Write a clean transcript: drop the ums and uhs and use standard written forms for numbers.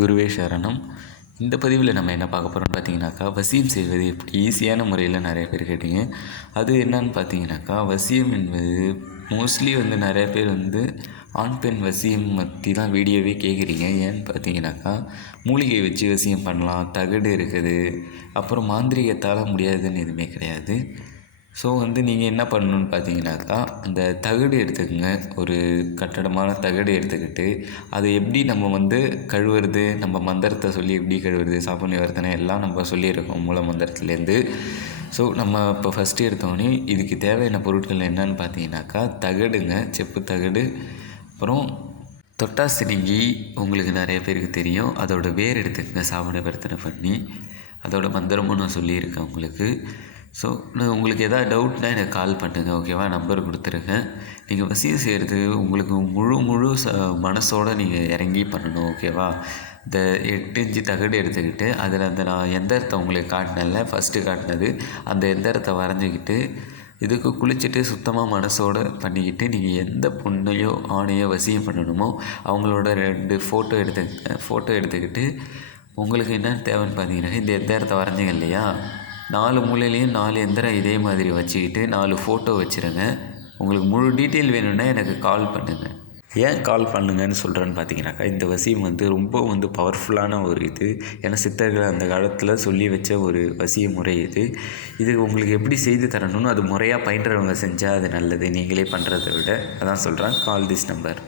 குருவே சரணம். இந்த பதிவில் நம்ம என்ன பார்க்க போகிறோம்னு பார்த்தீங்கன்னாக்கா, வசியம் செய்வது எப்படி ஈஸியான முறையில் நிறைய பேர் கேட்டீங்க. அது என்னன்னு பார்த்தீங்கன்னாக்கா, வசியம் என்பது மோஸ்ட்லி நிறைய பேர் ஆண் பெண் வசியம் பற்றி தான் வீடியோவே கேட்குறீங்க. ஏன்னு பார்த்தீங்கன்னாக்கா, மூலிகை வச்சு வசியம் பண்ணலாம், தகடு இருக்குது, அப்புறம் மாந்திரிகத்தால் முடியாதுன்னு எதுவுமே கிடையாது. ஸோ நீங்கள் என்ன பண்ணணுன்னு பார்த்தீங்கன்னாக்கா, அந்த தகடு எடுத்துக்கோங்க. ஒரு கட்டடமான தகடு எடுத்துக்கிட்டு அதை எப்படி நம்ம கழுவுறது, நம்ம மந்திரத்தை சொல்லி எப்படி கழுவுறது, சாப நிவர்த்தனை எல்லாம் நம்ம சொல்லியிருக்கோம் மூல மந்திரத்துலேருந்து. ஸோ நம்ம இப்போ ஃபஸ்ட்டு எடுத்தோடனே இதுக்கு தேவையான பொருட்கள் என்னன்னு பார்த்தீங்கன்னாக்கா, தகடுங்க, செப்பு தகடு, அப்புறம் தொட்டாசினிங்கி உங்களுக்கு நிறைய பேருக்கு தெரியும். அதோட வேர் எடுத்துக்கங்க, சாப நிவர்த்தனை பண்ணி. அதோட மந்திரமும் நான் சொல்லியிருக்கேன் உங்களுக்கு. ஸோ உங்களுக்கு எதாவது டவுட்னால் எனக்கு கால் பண்ணுங்கள், ஓகேவா? நம்பர் கொடுத்துருக்கேன். நீங்கள் வசியம் செய்கிறது உங்களுக்கு முழு மனசோடு நீங்கள் இறங்கி பண்ணணும், ஓகேவா? இந்த 8 இன்ச்சு தகடு எடுத்துக்கிட்டு அதில் நான் எந்திரத்தை உங்களுக்கு காட்டினேன்ல, ஃபஸ்ட்டு காட்டினது அந்த எந்திரத்தை வரைஞ்சிக்கிட்டு இதுக்கு குளிச்சுட்டு சுத்தமாக மனசோடு பண்ணிக்கிட்டு நீங்கள் எந்த பொண்ணையோ ஆணையோ வசியம் பண்ணணுமோ அவங்களோட 2 ஃபோட்டோ எடுத்துக்கிட்டு உங்களுக்கு என்ன தேவைன்னு பார்த்தீங்கன்னா, இந்த எந்திரத்தை வரைஞ்சிங்க இல்லையா, 4 மூலையிலையும் 4 எந்திரம் இதே மாதிரி வச்சுக்கிட்டு 4 ஃபோட்டோ வச்சுருங்க. உங்களுக்கு முழு டீட்டெயில் வேணும்னா எனக்கு கால் பண்ணுங்கள். ஏன் கால் பண்ணுங்கன்னு சொல்கிறேன்னு பார்த்தீங்கன்னாக்கா, இந்த வசியம் ரொம்ப பவர்ஃபுல்லான ஒரு இது. ஏன்னா சித்தர்கள் அந்த காலத்தில் சொல்லி வச்ச ஒரு வசிய முறை இது உங்களுக்கு எப்படி செய்து தரணும்னு அது முறையாக பயின்றவங்க செஞ்சால் அது நல்லது, நீங்களே பண்ணுறதை விட. அதான் சொல்கிறேன், கால் திஸ் நம்பர்.